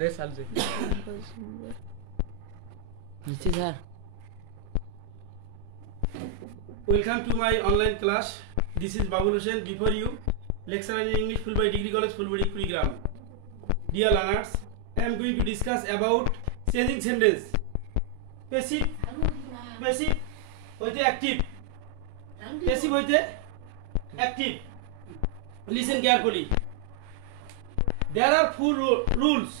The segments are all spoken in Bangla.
রে সাবজেক্ট নিচে sir Welcome to my online class. This is Babul Hussain. Before you, lecturer in English Fulbright Degree College Fulbright program. Dear learners, I am going to discuss about changing sentence. Passive hoite active. Passive hoite active. Listen carefully. There are 4 rules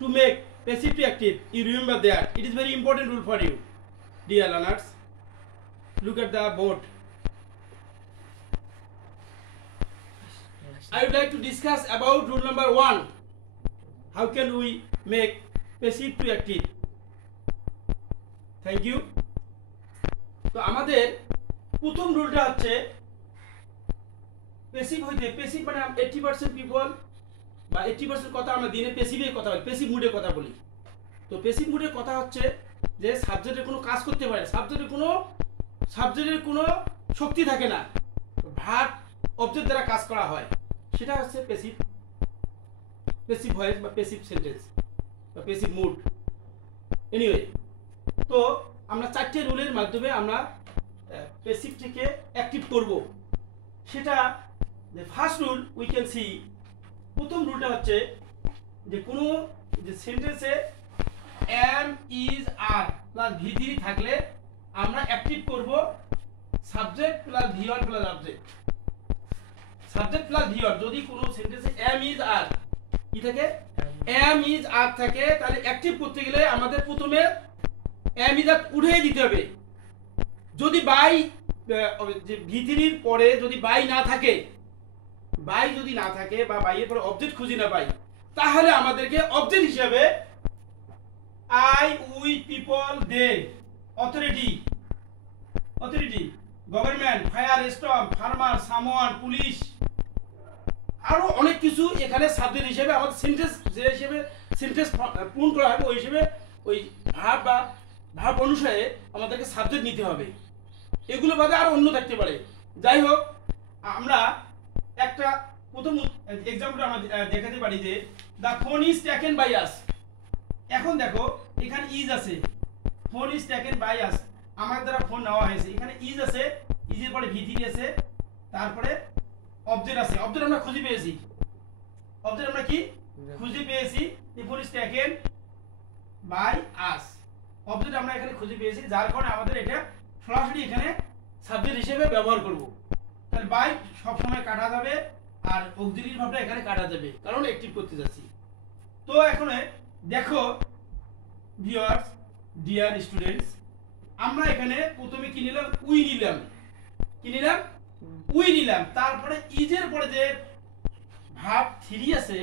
to make passive to active. You remember that. It is very important rule for you, dear learners. Look at the board. I would like to discuss about rule number 1. How can we make passive to active? Thank you. তো আমাদের প্রথম রুলটা হচ্ছে প্যাসিভ হইতে প্যাসিভ মানে 80% পিপল বা 80% কথা আমরা দিনে প্যাসিভের কথা বলি, প্যাসিভ মুডে কথা বলি। তো প্যাসিভ মুডের কথা হচ্ছে যে সাবজেক্টের কোনো কাজ করতে পারে, সাবজেক্টের কোনো শক্তি থাকে না, ভার্ব অবজেক্ট দ্বারা কাজ করা হয়, সেটা হচ্ছে প্যাসিভ ভয়েস বা প্যাসিভ সেন্টেন্স বা প্যাসিভ মুড। এনিওয়ে, তো আমরা 4টে রুলের মাধ্যমে আমরা প্যাসিভটিকে অ্যাক্টিভ করব। সেটা যে first rule we can see, প্রথম রুলটা হচ্ছে যে কোনো যে সেন্টেন্সে এম ইজ আর প্লাস ভি3 থাকলে আমরা অ্যাক্টিভ করব subject plus V1 plus object. Subject plus V1 যদি কোনো সেন্টেন্সে এম ইজ আর কি থাকে, এম ইজ আর থাকে, তাহলে অ্যাক্টিভ করতে গেলে আমাদের প্রথমে এম ইজ আর উঠিয়ে দিতে হবে। যদি বাই যে ভি3 পরে যদি বাই না থাকে, বাই যদি না থাকে বা বাইয়ের পরে অবজেক্ট খুঁজে না পাই, তাহলে আমাদেরকে অবজেক্ট হিসেবে I, we, people, they, authority, government, fire, storm, farmer, someone, police, আরো অনেক কিছু এখানে সাবজেক্ট হিসেবে আমাদের সেন্টেন্স যে হিসেবে সেন্টেন্স পূরণ করা হবে ওই হিসেবে ওই ভার্ব বা ভার্ব অনুসারে আমাদেরকে সাবজেক্ট নিতে হবে। এগুলো বাদে আরো অন্য থাকতে পারে। যাই হোক, আমরা একটা প্রথম এক্সাম্পল আমরা দেখাতে পারি যে the phone is taken by us. এখন দেখো এখানে ইজ আছে, phone is taken by us, আমার দ্বারা ফোন নেওয়া হয়েছে। এখানে ইজ আছে, ইজের পরে ভি3 আছে, তারপরে অবজেক্ট আছে। অবজেক্ট আমরা খুঁজে পেয়েছি, the phone is taken by us। Object আমরা এখানে খুঁজে পেয়েছি, যার কারণে আমাদের এটা সরাসরি এখানে সাবজেক্ট হিসেবে ব্যবহার করব। তাহলে বাই সব সময় কাটা যাবে আর অক্সিলারি ভাবটা এখানে কাটা যাবে, কারণ অ্যাক্টিভ করতে যাচ্ছি। তো এখন দেখো ভিউয়ার্স, ডিয়ার স্টুডেন্টস, আমরা এখানে প্রথমে কি নিলাম, উই নিলাম, তারপরে ইজের পরে যে ভার্ব 3 আছে,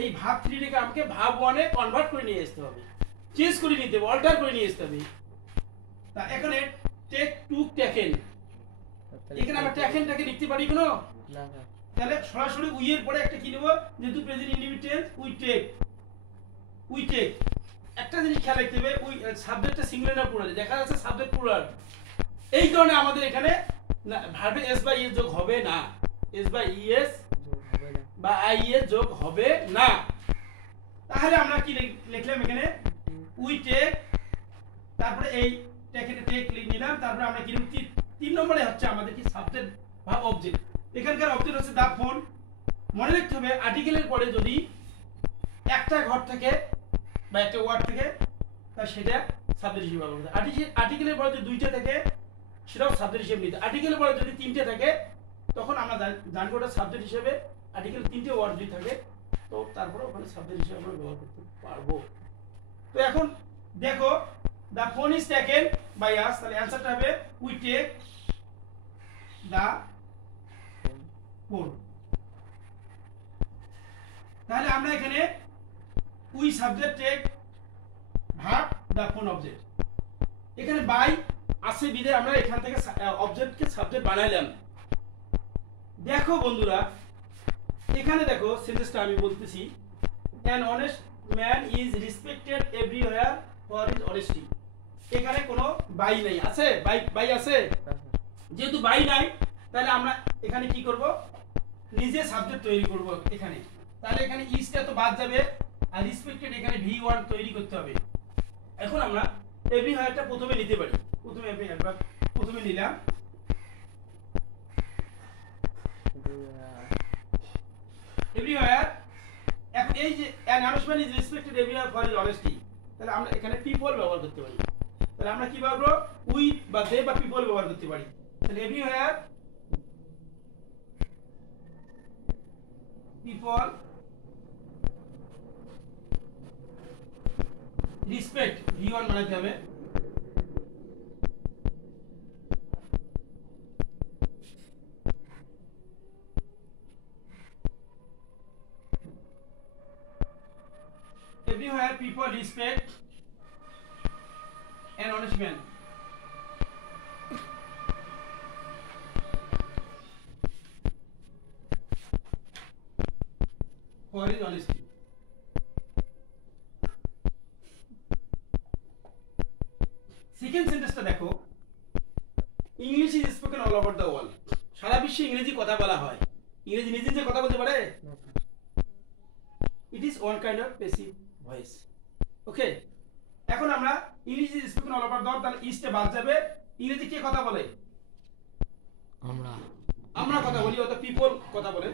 এই ভার্ব 3 টাকে আমাকে ভার্ব 1 এ কনভার্ট করে নিয়ে আসতে হবে, চেঞ্জ করে নিতে হবে, অল্টার করে নিয়ে আসতে হবে। তা এখানে টেক টু টেকেন, এখানে আমরা টেকেনটাকে লিখতে পারি কোনো না, তাহলে সরাসরি উই এর পরে একটা কি নেব, যেহেতু present indefinite tense, we take. একটা জিনিস খেয়াল রাখতে হবে, উই সাবজেক্টটা সিঙ্গুলার না প্লুরাল, দেখা যাচ্ছে সাবজেক্ট প্লুরাল, এই কারণে আমাদের এখানে ভার্বে এস বাই ইএস যোগ হবে না, এস বাই ইএস বা আই এস যোগ হবে না। তাহলে আমরা কি লিখলাম এখানে, উই টেক, তারপরে এই টেকেন টেক নিলাম, তারপরে আমরা কি 3 নম্বরে হচ্ছে আমাদের কি সাবজেক্ট বা অবজেক্ট। এখানকার অবজেক্ট হচ্ছে দা ফোন। মনে রাখতে হবে আর্টিকেলের পরে যদি একটা ঘর থাকে বা একটা ওয়ার্ড থাকে, তা সেটা সাবজেক্ট হিসেবে ব্যবহার করতে। আর্টিকেলের পরে যদি 2টা থাকে সেটাও সাবজেক্ট হিসেবে নিতে। আর্টিকেলের পরে যদি 3টে থাকে তখন আমরা জানবো ওটা সাবজেক্ট হিসেবে। আর্টিকেল 3টে ওয়ার্ড যদি থাকে তো তারপরে ওখানে সাবজেক্ট হিসেবে আমরা ব্যবহার করতে পারবো। তো এখন দেখো the phone is taken by us, তাহলে অ্যানসারটা হবে উই টেক দ্য ফোন। তাহলে আমরা এখানে we subject take verb the phone object. এখানে বাই আছে বিদে আমরা এখান থেকে অবজেক্টকে সাবজেক্ট বানাইলাম। দেখো বন্ধুরা, এখানে দেখো সেন্টেন্সটা আমি বলতেছি, an honest man is respected everywhere for his honesty। এখানে কোনো বাই নাই, আছে বাই আছে, যেহেতু বাই নাই তাহলে আমরা এখানে কি করব, নিজে সাবজেক্ট তৈরি করব এখানে। তাহলে এখানে ইজটা তো বাদ যাবে, আর রিসপেক্টেড এখানে V1 তৈরি করতে হবে। এখন আমরা এভরিহোয়ারটা প্রথমে নিতে পারি। প্রথমে এভরিহোয়ারটা প্রথমে নিলাম। এভরিহোয়ার এখন এই যে announcement is respected everywhere for is honesty, তাহলে আমরা এখানে পিপল ব্যবহার করতে পারি। তাহলে আমরা কি ব্যবহার করব? উই বা দে বা পিপল ব্যবহার করতে পারি। তাহলে এভরিহোয়ার পিপল রিসপেক্ট V1 বানাতে হবে। Everywhere people respect an honest man. For his honesty. Second সেন্টেন্সটা দেখো, English is spoken all over the world. সারা বিশ্বে ইংরেজি কথা বলা হয়। ইংরেজি নিজে নিজে কথা বলতে পারে? It is one kind of passive voice. Okay, এখন আমরা English is spoken all over the world, তাহলে ইজটা বাদ যাবে। ইংরেজি কে কথা বলে? আমরা কথা বলি, অর্থাৎ পিপল কথা বলে,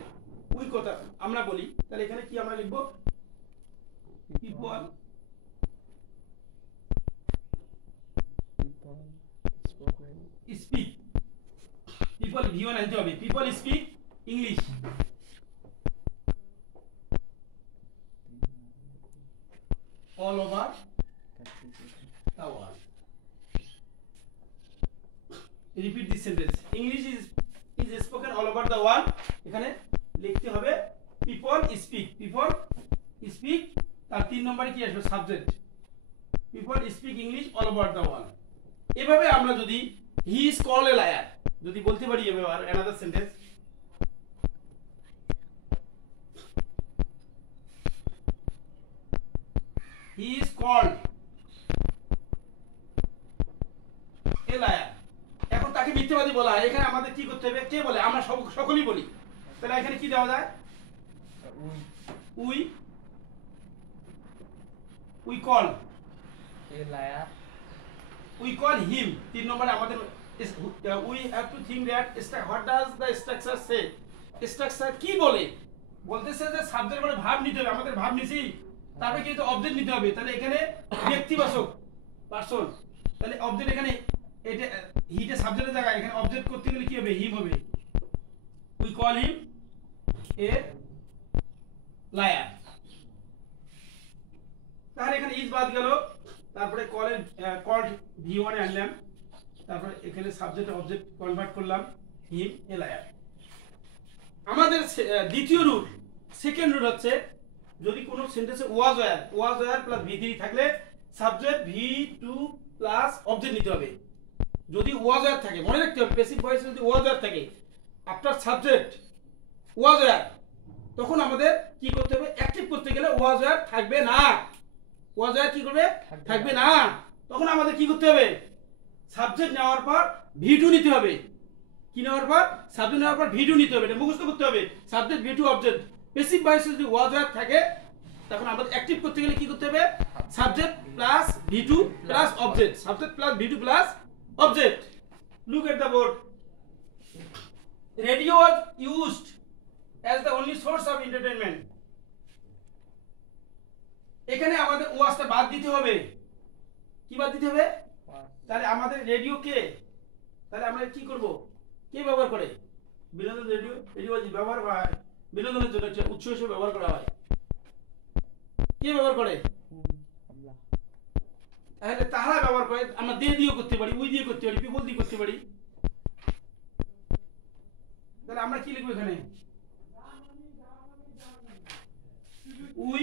উই কথা আমরা বলি। তাহলে এখানে কি আমরা লিখব? People speak. পিপল V1 আনতে হবে। People speak English all over the world. Repeat this sentence. English is spoken all over the world. এখানে লিখতে হবে people speak. People speak, তার 3 নম্বরে কি আসবে? Subject. People speak English all over the world. এভাবে আমরা যদি he is called a liar যদি বলতে পারি এভাবে আর another sentence, he is called a liar। এখন তাকে মিথ্যাবাদী বলা হয়। এখানে আমাদের কি করতে হবে? কে বলে? আমরা সকলেই বলি। তাহলে এখানে কি দেওয়া যায়? we call a liar, we call him। 3 নম্বরে আমাদের we have to think that what does the structure say? Structure কি বলে? বলতেছে যে সাবজেক্ট মানে ভার্ব নিতে হবে। আমাদের ভার্ব নিছি, তারপরে কিন্তু অবজেক্ট নিতে হবে। তাহলে এখানে ব্যক্তিবাচক পারসন, তাহলে অবজেক্ট এখানে এটা হিটে সাবজেক্টের জায়গায় এখানে অবজেক্ট করতে গেলে কি হবে? হিম হবে। We call him a liar. তাহলে এখানে ইজ বাদ গেল, তারপরে কল্ড V1 এ আনলাম, তারপরে এখানে সাবজেক্ট অবজেক্ট কনভার্ট করলাম হিম এ লায়ার। আমাদের দ্বিতীয় রুল, সেকেন্ড রুল হচ্ছে যদি কোনো সেন্টেন্সে ওয়াজ ওয়্যার প্লাস V3 থাকলে সাবজেক্ট V2 প্লাস অবজেক্ট নিতে হবে। যদি ওয়াজ ওয়্যার থাকে, মনে রাখতে হবে প্যাসিভ ভয়েসে যদি ওয়াজ ওয়্যার থাকে আফটার সাবজেক্ট ওয়াজ ওয়্যার, তখন আমাদের কি করতে হবে? অ্যাক্টিভ করতে গেলে ওয়াজ ওয়্যার থাকবে না। ওয়াজ ওয়্যার কি করবে? থাকবে না। তখন আমাদের কি করতে হবে? সাবজেক্ট নেওয়ার পর V2 নিতে হবে। কি নেওয়ার পর? সাবজেক্ট নেওয়ার পর V2 নিতে হবে। এটা মুখস্থ করতে হবে। Subject V2 object. প্যাসিভ ভয়েসে যদি ওয়াজ ওয়্যার থাকে তখন আমাদের অ্যাক্টিভ করতে গেলে কি করতে হবে? Subject plus V2 plus object. Subject plus V2 plus object. Look at the board. Radio was used as the only source of entertainment. এখানে আমাদের ওয়াজটা বাদ দিতে হবে। কি বাদ দিতে হবে? তাহলে আমাদের রেডিও কে? তাহলে আমরা কি করব? কে ব্যবহার করে? বিনোদন। রেডিও ব্যবহার করা হয় বিনোদনের জন্য, একটা উৎস হিসেবে ব্যবহার করা হয়। কে ব্যবহার করে? তাহলে তারা ব্যবহার করে। আমরা দে দিয়েও করতে পারি, উই দিয়ে করতে পারি, পিপল দিয়ে করতে পারি। তাহলে আমরা কি লিখবো এখানে? We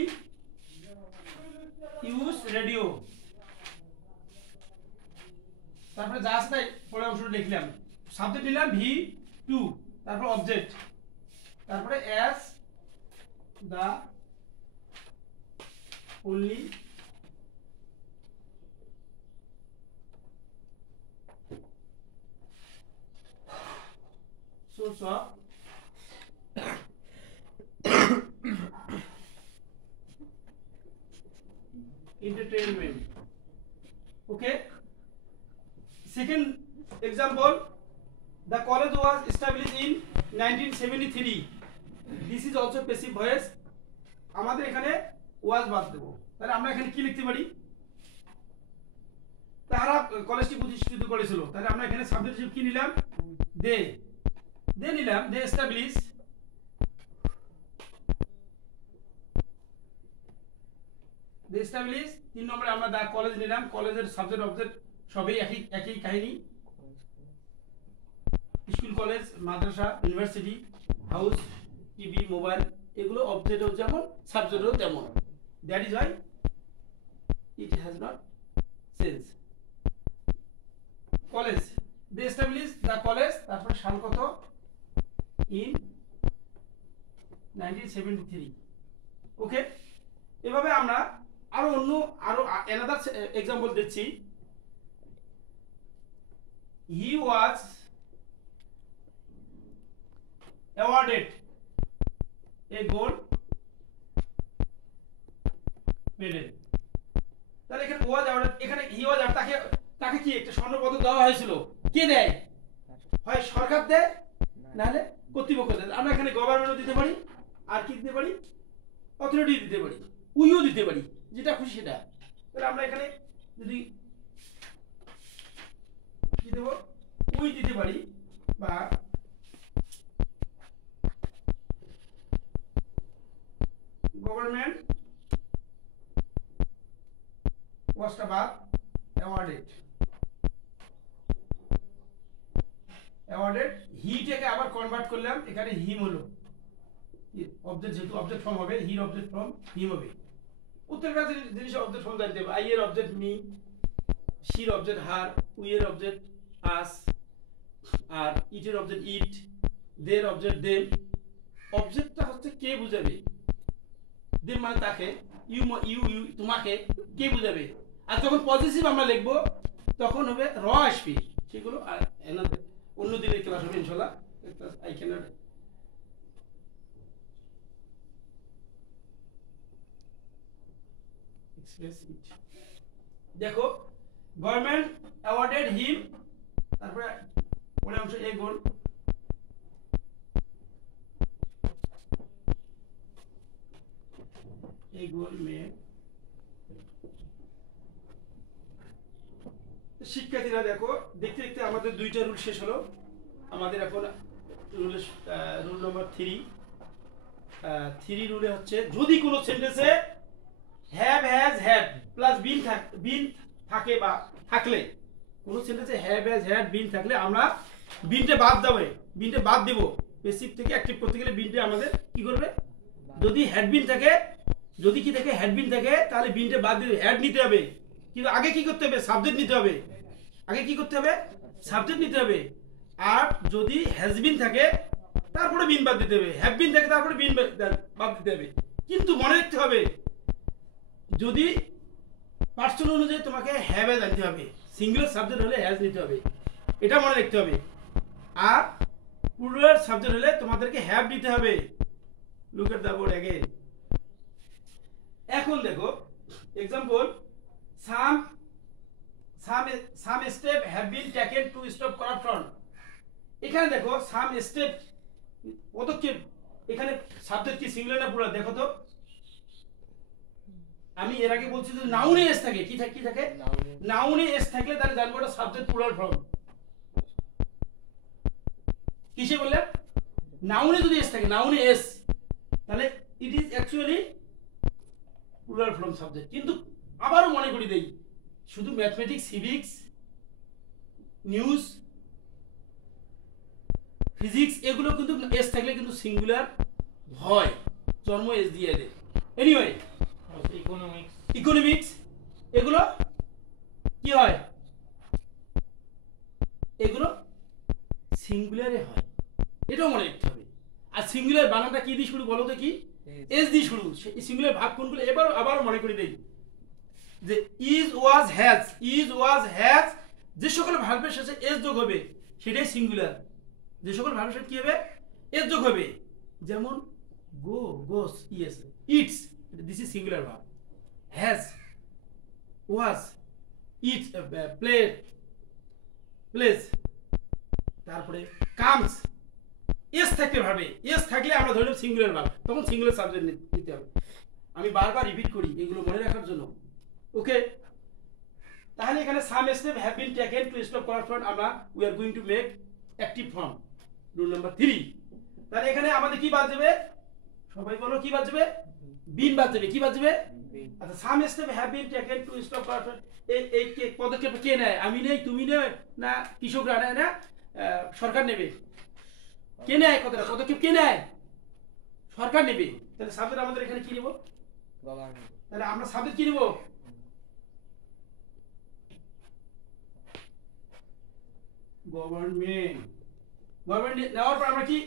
use radio. তারপরে যা আছে তাই পরে অংশটা লিখলাম। সাবজেক্ট নিলাম V2, তারপর অবজেক্ট, তারপরে as the only source of entertainment. Okay. Second example, the college was established in 1973. This is also passive voice. আমাদের এখানে was বাদ দেব, তাহলে আমরা এখানে কি লিখতে পারি? তারা কলেজটি প্রতিষ্ঠিত করেছিল, তাহলে আমরা এখানে সাবজেক্ট হিসেবে কি নিলাম? they নিলাম, they established তিন নম্বরে আমরা দা কলেজ নিলাম, কলেজের সাবজেক্ট অবজেক্ট সবই একই কাহিনী। স্কুল, কলেজ, মাদ্রাসা, ইউনিভার্সিটি, হাউস, টিভি, মোবাইল, এগুলো অবজেক্টও যেমন সাবজেক্টও তেমন। That is why it has not sense. College, they establish the college, তারপরে সাল কত? ইন 1973। ওকে, এভাবে আমরা আরো অ্যানাদার এক্সাম্পল দিচ্ছি। হি ওয়াজ awarded a gold medal। তাহলে এখানে ওয়াজ awarded, এখানে হি ওয়াজ, আর তাকে কি একটা স্বর্ণ পদক দেওয়া হয়েছিল? কে দেয়? হয় সরকার দেয়, নাহলে কর্তৃপক্ষ দেয়। আমরা এখানে গভর্নমেন্টও দিতে পারি, আর কি দিতে পারি? অথরিটি দিতে পারি, উইও দিতে পারি, যেটা খুশি সেটা। তাহলে আমরা এখানে যদি কি দেব? উই দিতে পারি, বা গভর্নমেন্ট ওয়াজটা বাদ, অ্যাওয়ার্ডেড হিটাকে আবার কনভার্ট করলাম, এখানে হিম হলো অবজেক্ট, যেহেতু অবজেক্ট ফর্ম হবে, হির অবজেক্ট ফর্ম হিম হবে। প্রত্যেকটা জিনিস অবজেক্ট ফর্ম জানতে হবে। আই এর object me, she object her, we এর অবজেক্ট আস, আর ইট এর object it, they object them. অবজেক্টটা হচ্ছে কে বুঝাবে, দেম মানে তাকে, ইউ তোমাকে কে বুঝাবে। আর যখন পজিটিভ আমরা লিখবো তখন হবে র আসবে, সেগুলো আর অন্য দিনের ক্লাস হবে ইনশাআল্লাহ। I cannot express it. দেখো, গভর্নমেন্ট অ্যাওয়ার্ডেড হিম, তারপরে পরের অংশ এ গোল, এই গোল মে। শিক্ষার্থীরা দেখো, দেখতে দেখতে আমাদের দুইটা রুল শেষ হলো। আমাদের এখন রুল নাম্বার 3 রুলে হচ্ছে, যদি কোনো সেন্টেন্সে have, has, had plus been থাকে বা থাকলে, কোনো সেন্টেন্সে হ্যাভ, হ্যাজ, হ্যাড, বিন থাকলে আমরা বিনটা বাদ দেব। প্যাসিভ থেকে অ্যাক্টিভ করতে গেলে বিনটা আমাদের কি করবে? যদি হ্যাড বিন থাকে, যদি কি থাকে হ্যাড বিন থাকে, তাহলে বিনটা বাদ দিতে, হ্যাড নিতে হবে। কিন্তু আগে কি করতে হবে? সাবজেক্ট নিতে হবে। সাবজেক্ট নিতে হবে। আর যদি হ্যাজ বিন থাকে তারপরে বিন বাদ দিতে হবে, হ্যাভ বিন থাকে তারপরে বিন বাদ দিতে হবে। কিন্তু মনে রাখতে হবে, যদি পার্সন অনুযায়ী তোমাকে হ্যাভ এ জানতে হবে, সিঙ্গুলার সাবজেক্ট হলে হ্যাজ নিতে হবে, এটা মনে রাখতে হবে। আর প্লুরাল সাবজেক্ট হলে তোমাদেরকে হ্যাভ নিতে হবে। Look at the board again. এখন দেখো example, some step have been taken to stop corruption। এখানে দেখো সাম স্টেপ, পদক্ষেপ, এখানে সাবজেক্ট কি সিঙ্গুলার না প্লুরাল? দেখো তো, আমি এর আগে বলছি যে নাউনে এস থাকে, কি থাকে? নাউনে এস থাকলে তাহলে জানবো এটা সাবজেক্ট প্লুরাল ফর্ম। কিসে বললাম? নাউনে যদি এস থাকে, নাউনে এস, তাহলে it is actually plural form subject. কিন্তু আবারও মনে করি দেই, শুধু ম্যাথমেটিক্স, সিভিক্স, নিউজ, ফিজিক্স এগুলো কিন্তু এস থাকলে কিন্তু সিঙ্গুলার হয়, জন্ম এস দিয়ে দেয়। এনিওয়ে, ইকোনমিক্স এগুলো কি হয়? এগুলো সিঙ্গুলারে হয়, এটাও মনে রাখতে হবে। আর সিঙ্গুলার বানানটা কি দিয়ে শুরু বলো তো? কি এস দিয়ে শুরু। সেই সিঙ্গুলার ভাগ কোনগুলো? আবারও মনে করে দেই যে ইজ ওয়াজ হ্যাজ, যে সকল ভার্বের সাথে এস যোগ হবে সেটাই সিঙ্গুলার। যে সকল ভার্বের সাথে কি হবে? এস যোগ হবে। যেমন go, goes, yes, it's, this is singular verb. Has, was, it, play, plays, তারপরে কামস, এস থাকতে ভাবে, এস থাকলে আমরা ধরে নেব সিঙ্গুলার ভার্ব, তখন সিঙ্গুলার সাবজেক্ট নিতে হবে। আমি বারবার রিপিট করি এগুলো মনে রাখার জন্য। ওকে, তাহলে এখানে some step have been taken to stop corruption, আমরা we are going to make active form, rule number 3। তাহলে এখানে আমাদের কি বাদ যাবে, সবাই বলো কি বাদ যাবে, বিন বাদ যাবে, কি বাদ যাবে, আচ্ছা সাম step have been taken to stop corruption, এই পদক্ষেপ কে নেয়, আমি নেই, তুমি নেই, না কৃষকরা নেয়, না সরকার নেবে, কে নেয় কথাটা, পদক্ষেপ কে নেয়, সরকার নেবে। তাহলে সাবজেক্ট আমাদের এখানে কি নেব, গভর্নমেন্ট। তাহলে আমরা সাবজেক্ট কি নেব, গভর্নমেন্ট। গভর্নমেন্ট নেওয়ার পর আমরা কি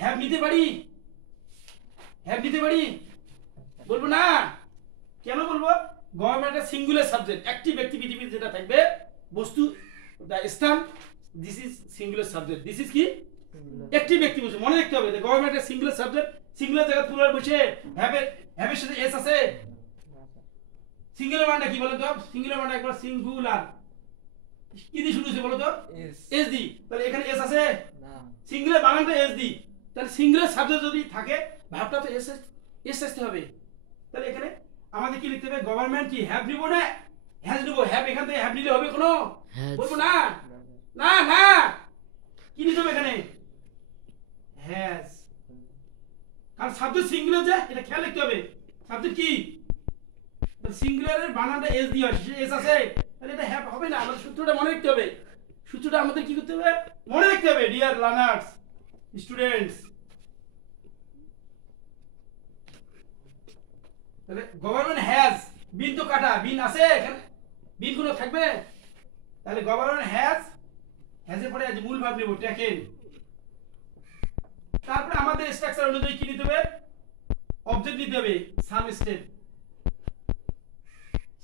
হ্যাভ নিতে পারি, হ্যাভ নিতে পারি, বলবো না, কেন বলবো, গভর্নমেন্টের সিঙ্গুলার সাবজেক্ট, একটি ব্যক্তি পৃথিবীতে যেটা থাকবে, বস্তু, দ্য স্থান, this is singular subject, this is কি একটি ব্যক্তি বসে, মনে রাখতে হবে গভর্নমেন্টের সিঙ্গুলার সাবজেক্ট, সিঙ্গুলার জায়গা প্লুরাল বসে হ্যাভের সাথে এস আছে, সিঙ্গুলার মানে কি বলো তো, সিঙ্গুলার মানে একবার সিঙ্গুলার কি দিয়ে শুরু হচ্ছে বলো তো, এস দি, তাহলে এখানে এস আছে না, সিঙ্গুলার বানানটা এস দি, তাহলে সিঙ্গুলার সাবজেক্ট যদি থাকে ভাবটা তো এস এস আসতে হবে। তাহলে এখানে আমাদের কি লিখতে হবে, গভর্নমেন্ট কি হ্যাভ নিব না হ্যাজ নিব, হ্যাভ এখান থেকে হ্যাভ নিলে হবে কোনো, বলবো না, না না, কি নিতে হবে এখানে, হ্যাজ, কারণ সাবজেক্ট সিঙ্গুলার যে এটা খেয়াল রাখতে হবে, সাবজেক্ট কি সিঙ্গুলারের বানানটা এস দিয়ে আসে, এস আছে, তাহলে এটা হ্যাভ হবে না, আমাদের সূত্রটা মনে রাখতে হবে, সূত্রটা আমাদের কি করতে হবে, মনে রাখতে হবে, ডিয়ার লার্নার্স, স্টুডেন্টস। তাহলে গভর্নমেন্ট হ্যাজ, বিন তো কাটা, বিন আছে এখানে, বিন কোনো থাকবে, তাহলে গভর্নমেন্ট হ্যাজ, হ্যাজের পরে আজ মূল ভাব নেব টেকেন, তারপরে আমাদের স্ট্রাকচার অনুযায়ী কি নিতে হবে, অবজেক্ট নিতে হবে, সাম স্টেপ,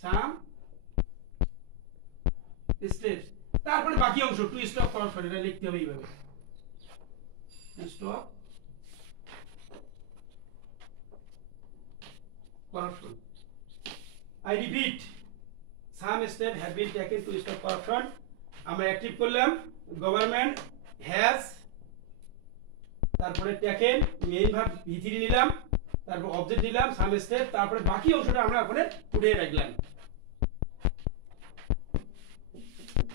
সাম স্টেপ, তারপরে বাকি অংশ টু স্টপ করাপশন, এটা লিখতে হবে এইভাবে, to stop corruption. I repeat, some steps have been taken to stop corruption. আমরা অ্যাক্টিভ করলাম গভর্নমেন্ট হ্যাজ, তারপরে টেকেন, মেইন ভার্ব V3 নিলাম, তারপর অবজেক্ট নিলাম, সাম স্টেপ, তারপরে বাকি অংশটা আমরা ওখানে উঠিয়ে রাখলাম।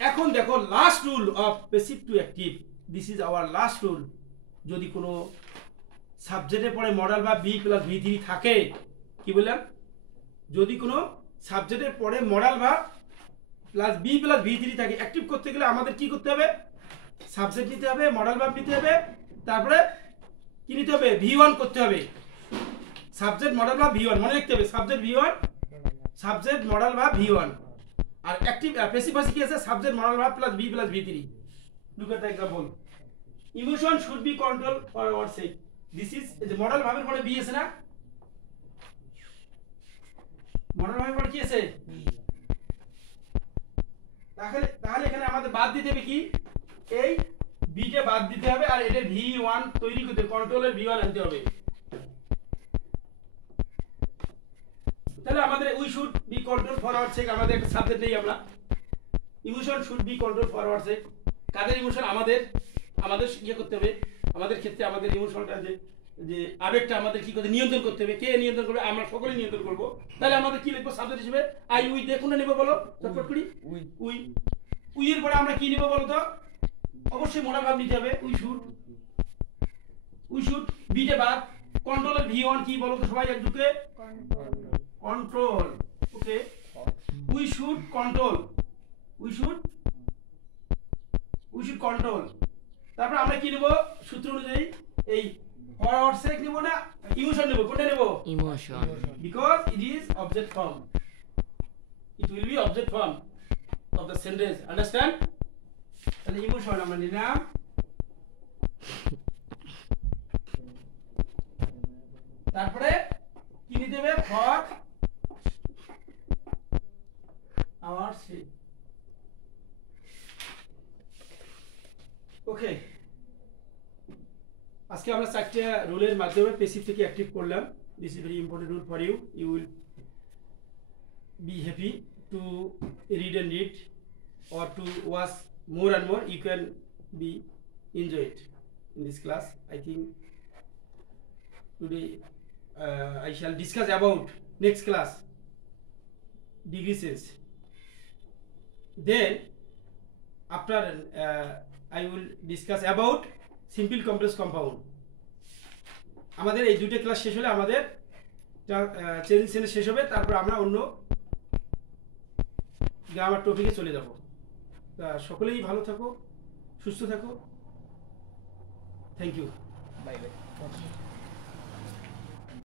এখন দেখো last rule of passive to active, this is our last rule. যদি কোনো সাবজেক্টের পরে মডাল বা বি প্লাস V3 থাকে, কি বললাম, যদি কোনো সাবজেক্টের পরে modal verb plus be plus V3 থাকে, অ্যাক্টিভ করতে গেলে আমাদের কি করতে হবে, সাবজেক্ট নিতে হবে, মডাল ভার্ব নিতে হবে, তারপরে কি নিতে হবে, V1 করতে হবে, সাবজেক্ট মডাল ভার্ব V1 মনে রাখতে হবে, subject V1, subject modal verb V1, আর অ্যাক্টিভ প্যাসিভ ভার্ব কি আছে, subject modal verb plus be plus V3। Look at the example, emotion should be control for our sake, this is যে মডাল ভার্বের পরে বি আছে না, মডাল ভার্বের পরে কি আছে, তাহলে এখানে আমাদের বাদ দিতে হবে কি, এই বি কে বাদ দিতে হবে, আর এটা V1 তৈরি করতে, কন্ট্রোলের V1 আনতে হবে। তাহলে আমাদের we should be control for our sake, আমাদের একটা সাবজেক্ট নেই, আমরা emotion should be control for our sake, কাদের ইমোশন, আমাদের ইয়ে করতে হবে, আমাদের ক্ষেত্রে আমাদের ইমোশনটা যে আবেগটা আমাদের কি করতে নিয়ন্ত্রণ করতে হবে, কে নিয়ন্ত্রণ করবে, আমরা সকলেই নিয়ন্ত্রণ করব। তাহলে আমাদের কি লিখবো সাবজেক্ট হিসেবে, আই উই দেখুন না নেব, বলো চটপট করি, উই, উই এর পরে আমরা কি নেব বলো তো, অবশ্যই মডাল ভার্ব নিতে হবে, উই শুড বিটে বাদ, কন্ট্রোলের V1 কি বলো তো সবাই একজুকে, control, okay, we should control, we should control, তারপর আমরা কি নেব সূত্র অনুযায়ী, এই ফর আওয়ার সেক নেব না ইমোশন নেব, কোনটা নেব, emotion, because it is object form, it will be object form of the sentence, understand? তাহলে ইমোশন আমরা নিলাম, তারপরে কি নিতে হবে, ফর আওয়ার সেক, ওকে। আজকে আমরা চারটা রুলের মাধ্যমে প্যাসিভ থেকে অ্যাক্টিভ করলাম, this is very important rule for you, you will be happy to can read or to watch more and more, you can be enjoy it in this class. I think today I shall discuss about next class degree sense. Then after I will discuss about simple complex compound. আমাদের এই দুটো ক্লাস শেষ হলে আমাদের চেঞ্জিং সেন্স শেষ হবে, তারপর আমরা অন্য গ্রামার টপিকে চলে যাব। তা সকলেই ভালো থাকো, সুস্থ থাকো। Thank you. Bye by.